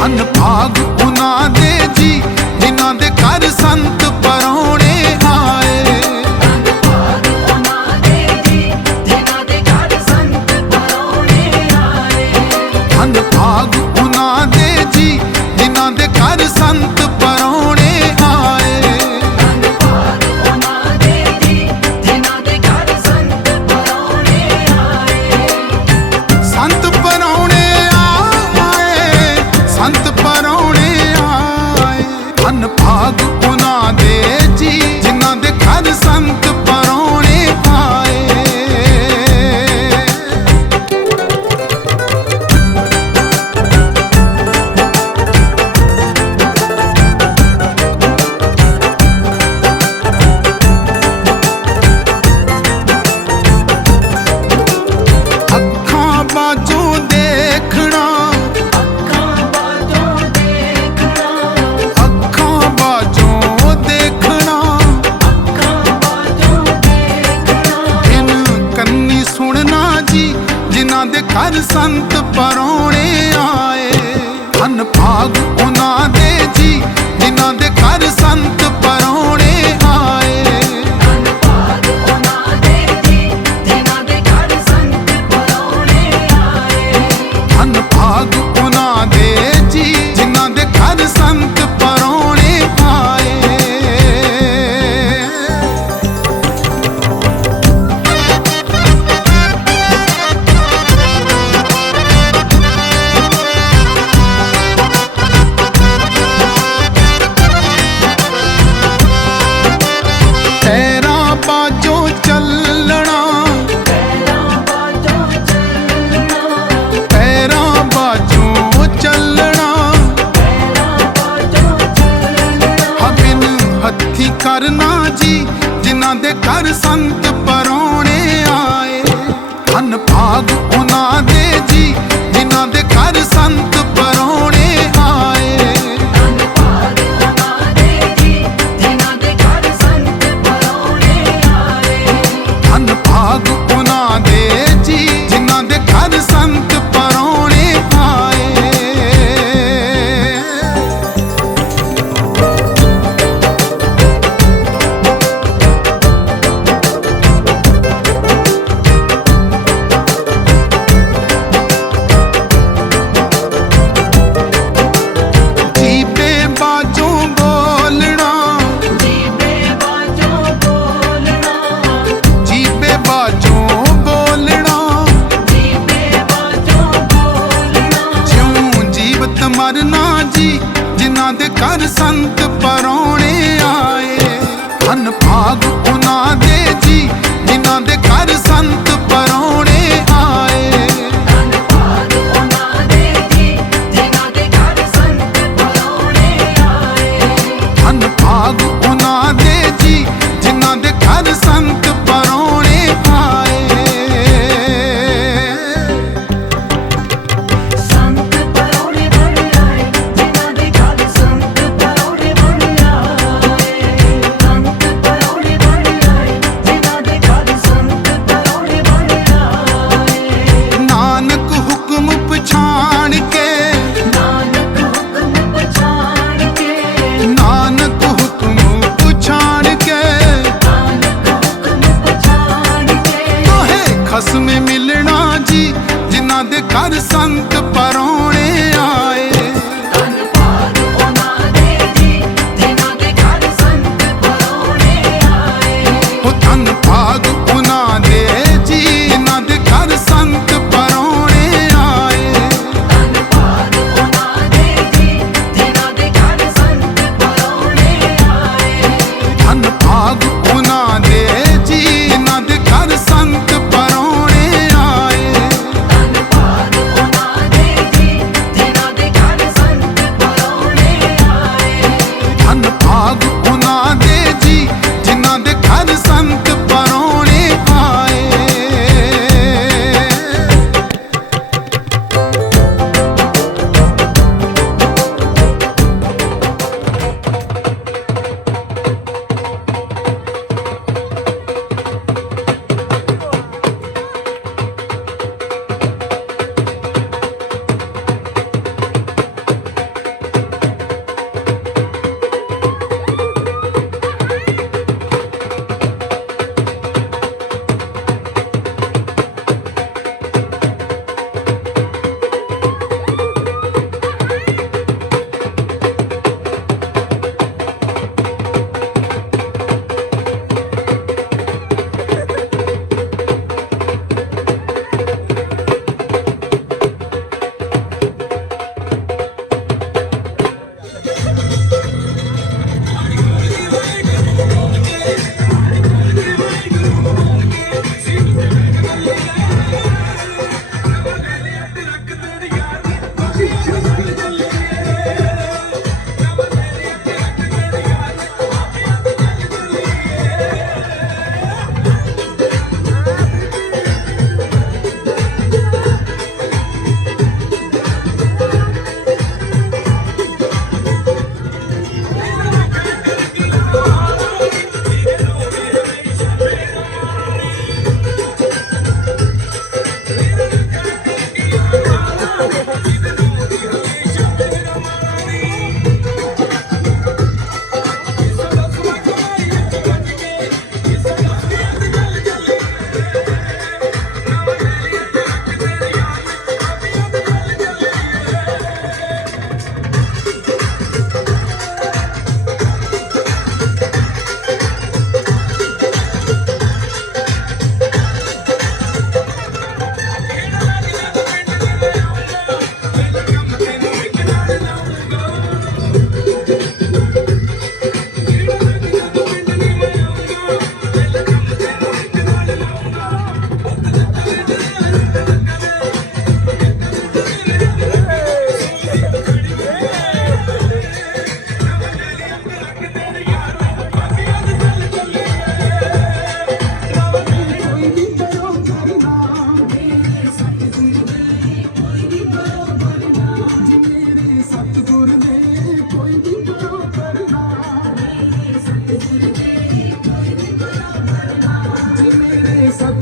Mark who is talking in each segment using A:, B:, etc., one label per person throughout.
A: ਹਨ ਭਾਗ ਉਹਨਾਂ ਦੇ ਜੀ ਜਿਨ੍ਹਾਂ ਦੇ ਘਰ ਸੰਤ ਪਰ సంతో ਮਾਰਨਾ ਜੀ ਜਿਨ੍ਹਾਂ ਦੇ ਘਰ ਸੰਤ ਪਰੌਣੇ ਆਏ। ਅਨਭਾਗ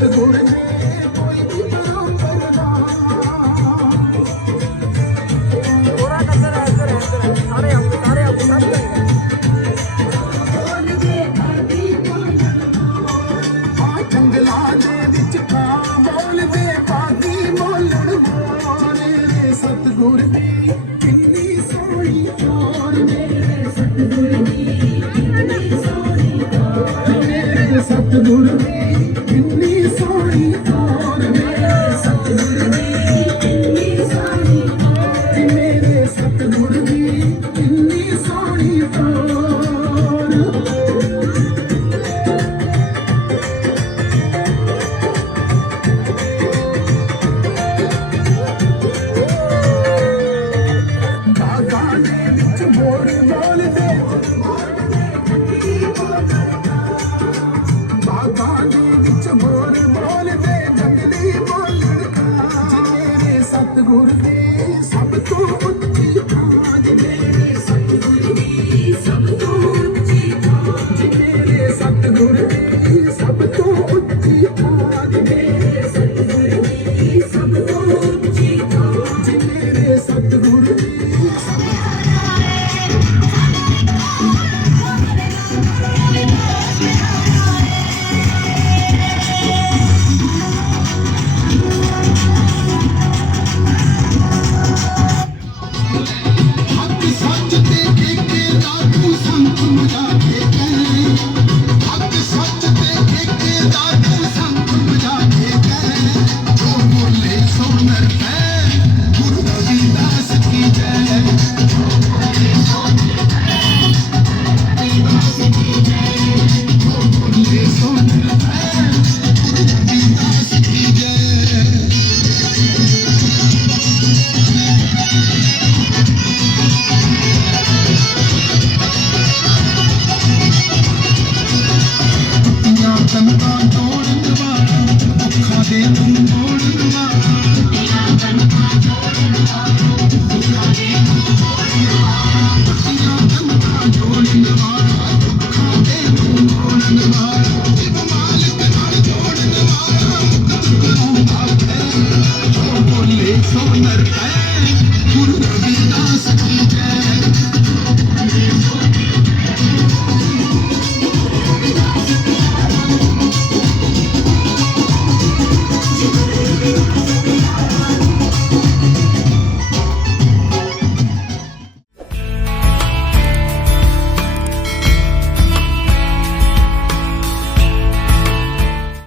A: করতে দোষ